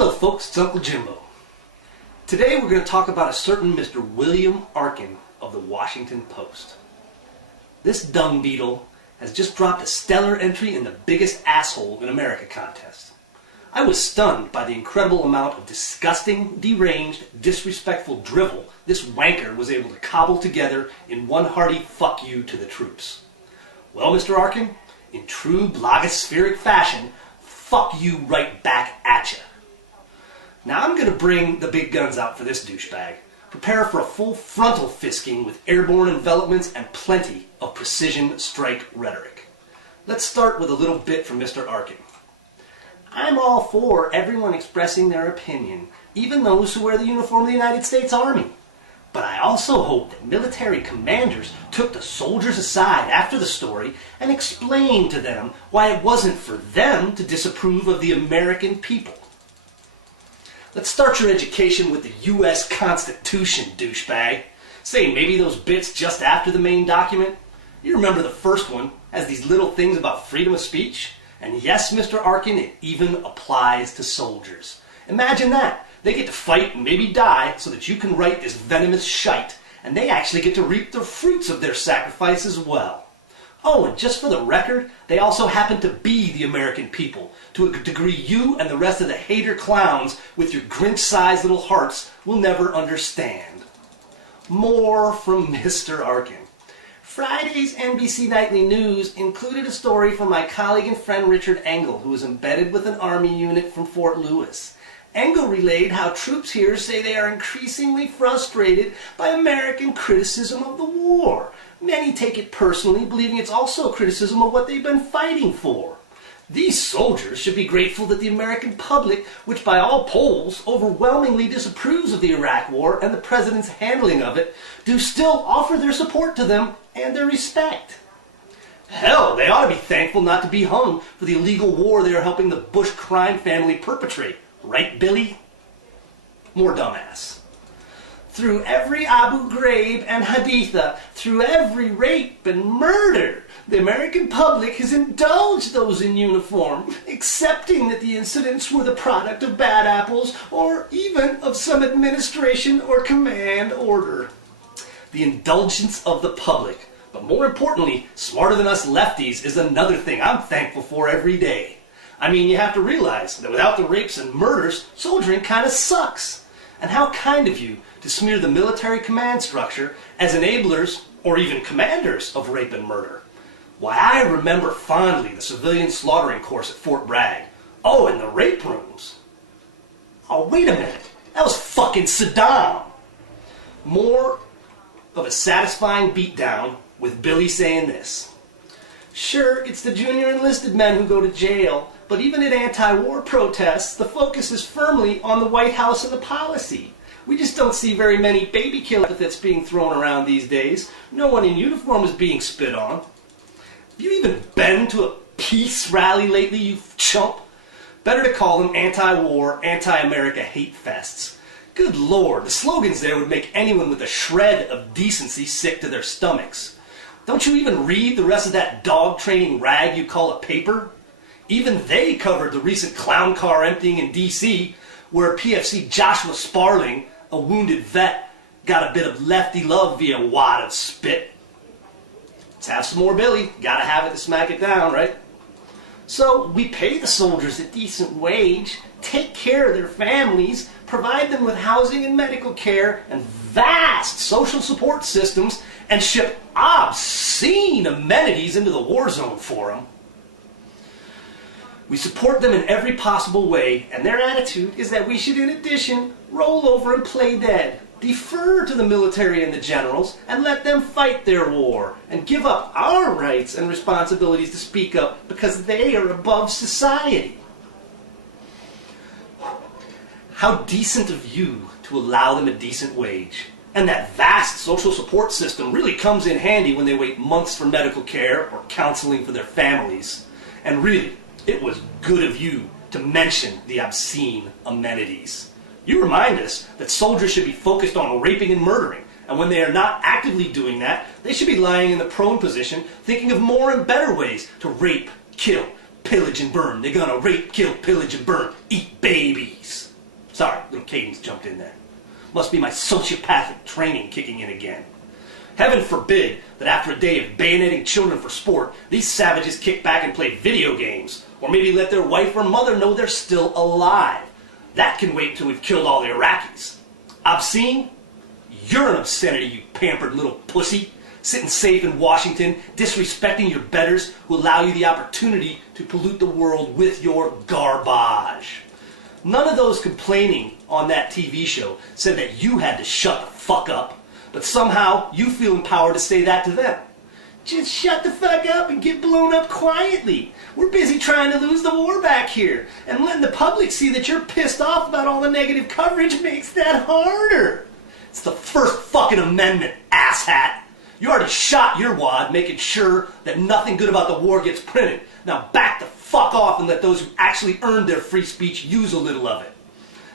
Hello folks, it's Uncle Jimbo. Today we're going to talk about a certain Mr. William Arkin of the Washington Post. This dung beetle has just dropped a stellar entry in the biggest asshole in America contest. I was stunned by the incredible amount of disgusting, deranged, disrespectful drivel this wanker was able to cobble together in one hearty fuck you to the troops. Well, Mr. Arkin, in true blogospheric fashion, fuck you right back at ya. Now I'm going to bring the big guns out for this douchebag. Prepare for a full frontal fisking with airborne envelopments and plenty of precision strike rhetoric. Let's start with a little bit from Mr. Arkin. I'm all for everyone expressing their opinion, even those who wear the uniform of the United States Army. But I also hope that military commanders took the soldiers aside after the story and explained to them why it wasn't for them to disapprove of the American people. Let's start your education with the U.S. Constitution, douchebag. Say, maybe those bits just after the main document? You remember the first one has these little things about freedom of speech? And yes, Mr. Arkin, it even applies to soldiers. Imagine that. They get to fight and maybe die so that you can write this venomous shite, and they actually get to reap the fruits of their sacrifice as well. Oh, and just for the record, they also happen to be the American people, to a degree you and the rest of the hater clowns with your Grinch-sized little hearts will never understand. More from Mr. Arkin. Friday's NBC Nightly News included a story from my colleague and friend Richard Engel, who was embedded with an Army unit from Fort Lewis. Engel relayed how troops here say they are increasingly frustrated by American criticism of the war. Many take it personally, believing it's also criticism of what they've been fighting for. These soldiers should be grateful that the American public, which by all polls overwhelmingly disapproves of the Iraq War and the President's handling of it, do still offer their support to them and their respect. Hell, they ought to be thankful not to be hung for the illegal war they are helping the Bush crime family perpetrate. Right, Billy? More dumbass. Through every Abu Ghraib and Haditha, through every rape and murder, the American public has indulged those in uniform, accepting that the incidents were the product of bad apples or even of some administration or command order. The indulgence of the public, but more importantly, smarter than us lefties, is another thing I'm thankful for every day. I mean, you have to realize that without the rapes and murders, soldiering kind of sucks. And how kind of you to smear the military command structure as enablers or even commanders of rape and murder. Why, I remember fondly the civilian slaughtering course at Fort Bragg. Oh, and the rape rooms. Oh, wait a minute. That was fucking Saddam. More of a satisfying beatdown with Billy saying this. Sure, it's the junior enlisted men who go to jail, but even at anti-war protests, the focus is firmly on the White House and the policy. We just don't see very many baby kill epithets being thrown around these days. No one in uniform is being spit on. Have you even been to a peace rally lately, you chump? Better to call them anti-war, anti-America hate fests. Good Lord, the slogans there would make anyone with a shred of decency sick to their stomachs. Don't you even read the rest of that dog training rag you call a paper? Even they covered the recent clown car emptying in D.C., where PFC Joshua Sparling, a wounded vet, got a bit of lefty love via wad of spit. Let's have some more Billy. Gotta have it to smack it down, right? So we pay the soldiers a decent wage, take care of their families, provide them with housing and medical care and vast social support systems, and ship obscene amenities into the war zone for them. We support them in every possible way, and their attitude is that we should, in addition, roll over and play dead, defer to the military and the generals, and let them fight their war, and give up our rights and responsibilities to speak up because they are above society. How decent of you to allow them a decent wage. And that vast social support system really comes in handy when they wait months for medical care or counseling for their families. And really, it was good of you to mention the obscene amenities. You remind us that soldiers should be focused on raping and murdering, and when they are not actively doing that, they should be lying in the prone position, thinking of more and better ways to rape, kill, pillage, and burn. They're gonna rape, kill, pillage, and burn, eat babies. Sorry, little cadence jumped in there. Must be my sociopathic training kicking in again. Heaven forbid that after a day of bayoneting children for sport, these savages kick back and play video games, or maybe let their wife or mother know they're still alive. That can wait till we've killed all the Iraqis. Obscene? You're an obscenity, you pampered little pussy, sitting safe in Washington, disrespecting your betters who allow you the opportunity to pollute the world with your garbage. None of those complaining on that TV show said that you had to shut the fuck up, but somehow you feel empowered to say that to them. Just shut the fuck up and get blown up quietly. We're busy trying to lose the war back here, and letting the public see that you're pissed off about all the negative coverage makes that harder. It's the First fucking Amendment, asshat. You already shot your wad, making sure that nothing good about the war gets printed. Now back the fuck off and let those who actually earned their free speech use a little of it.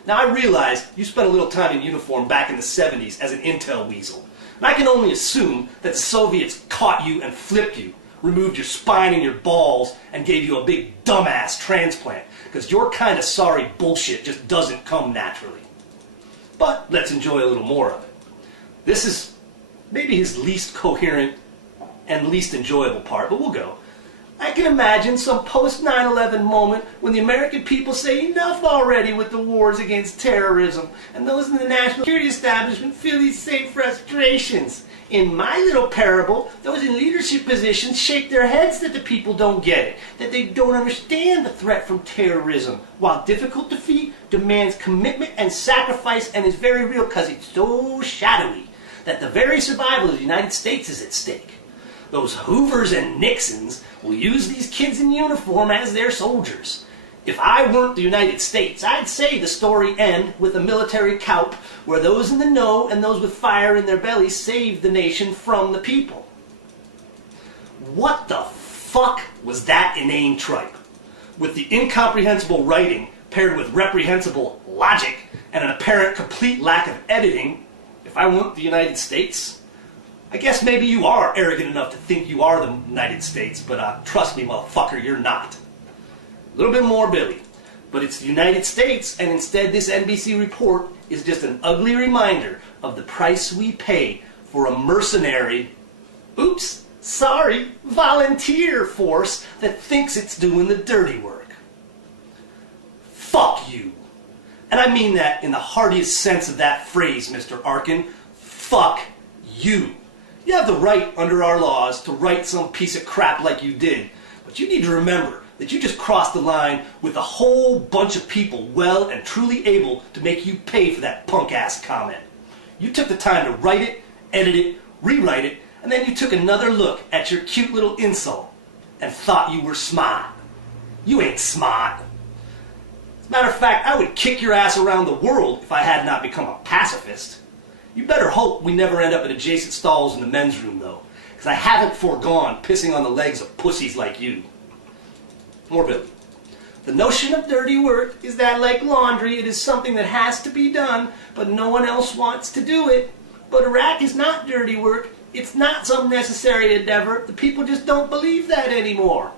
Now I realize you spent a little time in uniform back in the 70s as an intel weasel. And I can only assume that the Soviets caught you and flipped you, removed your spine and your balls, and gave you a big dumbass transplant. Because your kind of sorry bullshit just doesn't come naturally. But let's enjoy a little more of it. This is maybe his least coherent and least enjoyable part, but we'll go. I can imagine some post-9/11 moment when the American people say enough already with the wars against terrorism, and those in the national security establishment feel these same frustrations. In my little parable, those in leadership positions shake their heads that the people don't get it, that they don't understand the threat from terrorism, while difficult defeat demands commitment and sacrifice and is very real because it's so shadowy that the very survival of the United States is at stake. Those Hoovers and Nixons will use these kids in uniform as their soldiers. If I weren't the United States, I'd say the story end with a military coup where those in the know and those with fire in their bellies save the nation from the people. What the fuck was that inane tripe? With the incomprehensible writing paired with reprehensible logic and an apparent complete lack of editing, if I weren't the United States, I guess maybe you are arrogant enough to think you are the United States, but trust me, motherfucker, you're not. A little bit more, Billy. But it's the United States, and instead this NBC report is just an ugly reminder of the price we pay for a mercenary, volunteer force that thinks it's doing the dirty work. Fuck you. And I mean that in the heartiest sense of that phrase, Mr. Arkin. Fuck you. You have the right under our laws to write some piece of crap like you did, but you need to remember that you just crossed the line with a whole bunch of people well and truly able to make you pay for that punk-ass comment. You took the time to write it, edit it, rewrite it, and then you took another look at your cute little insult and thought you were smart. You ain't smart. As a matter of fact, I would kick your ass around the world if I had not become a pacifist. You better hope we never end up in adjacent stalls in the men's room, though, because I haven't foregone pissing on the legs of pussies like you. More Billy. The notion of dirty work is that, like laundry, it is something that has to be done, but no one else wants to do it. But Iraq is not dirty work. It's not some necessary endeavor. The people just don't believe that anymore.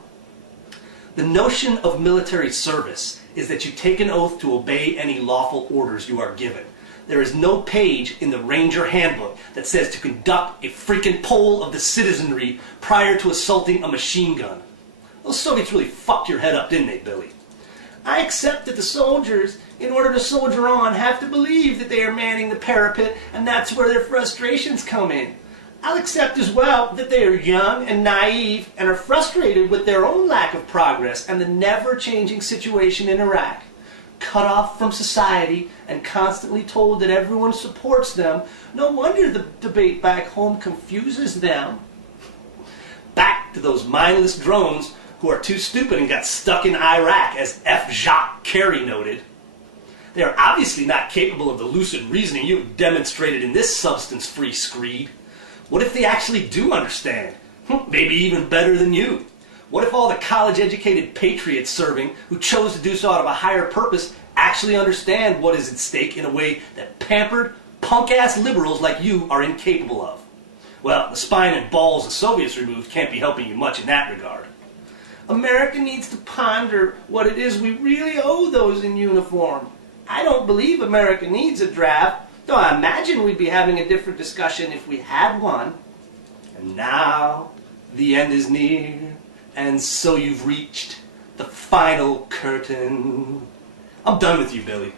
The notion of military service is that you take an oath to obey any lawful orders you are given. There is no page in the Ranger Handbook that says to conduct a freaking poll of the citizenry prior to assaulting a machine gun. Those Soviets really fucked your head up, didn't they, Billy? I accept that the soldiers, in order to soldier on, have to believe that they are manning the parapet, and that's where their frustrations come in. I'll accept as well that they are young and naive and are frustrated with their own lack of progress and the never-changing situation in Iraq. Cut off from society and constantly told that everyone supports them, no wonder the debate back home confuses them. Back to those mindless drones who are too stupid and got stuck in Iraq, as F. Jacques Carey noted. They are obviously not capable of the lucid reasoning you have demonstrated in this substance-free screed. What if they actually do understand? Maybe even better than you. What if all the college-educated patriots serving who chose to do so out of a higher purpose actually understand what is at stake in a way that pampered, punk-ass liberals like you are incapable of? Well, the spine and balls the Soviets removed can't be helping you much in that regard. America needs to ponder what it is we really owe those in uniform. I don't believe America needs a draft, though I imagine we'd be having a different discussion if we had one. And now, the end is near, and so you've reached the final curtain. I'm done with you, Billy.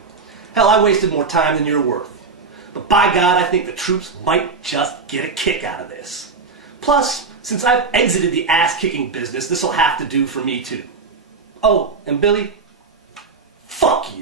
Hell, I wasted more time than you're worth. But by God, I think the troops might just get a kick out of this. Plus, since I've exited the ass-kicking business, this'll have to do for me too. Oh, and Billy, fuck you.